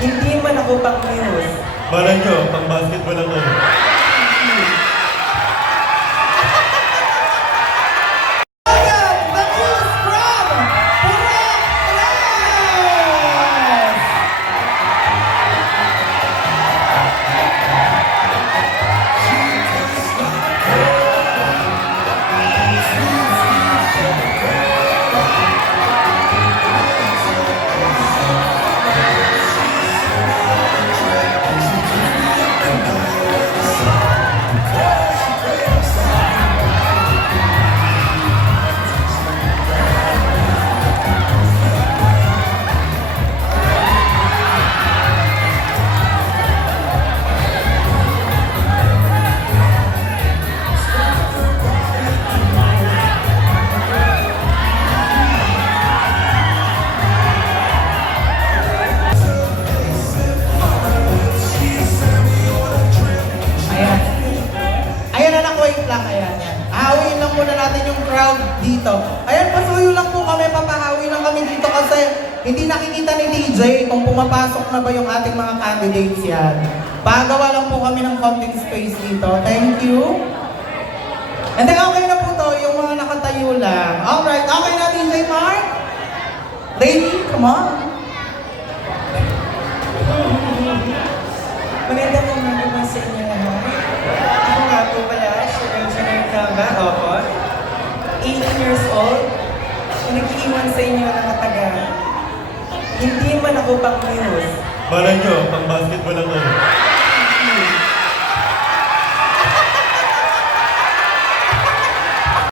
Hindi man ako pang news. Malay nyo, pang basketball ako. Ayan. Ayan anak, wait lang. Ayan, yan. Ahawin lang muna natin yung crowd dito. Ayan, pasuyo lang po kami. Papahawi lang kami dito kasi hindi nakikita ni DJ kung pumapasok na ba yung ating mga candidates yan. Pagawa lang po kami ng konting space dito. Thank you. And then okay na po to, yung mga nakatayo lang. Alright, okay na DJ Mark? Lady, come on. Magandang umaga po sa inyo lahat. Ako nga po pala, Chanel Camba, opo. 18 years old. Nag-iwan sa inyo ng katagal. Hindi man ako pang news. Malay nyo, pang basketball ako.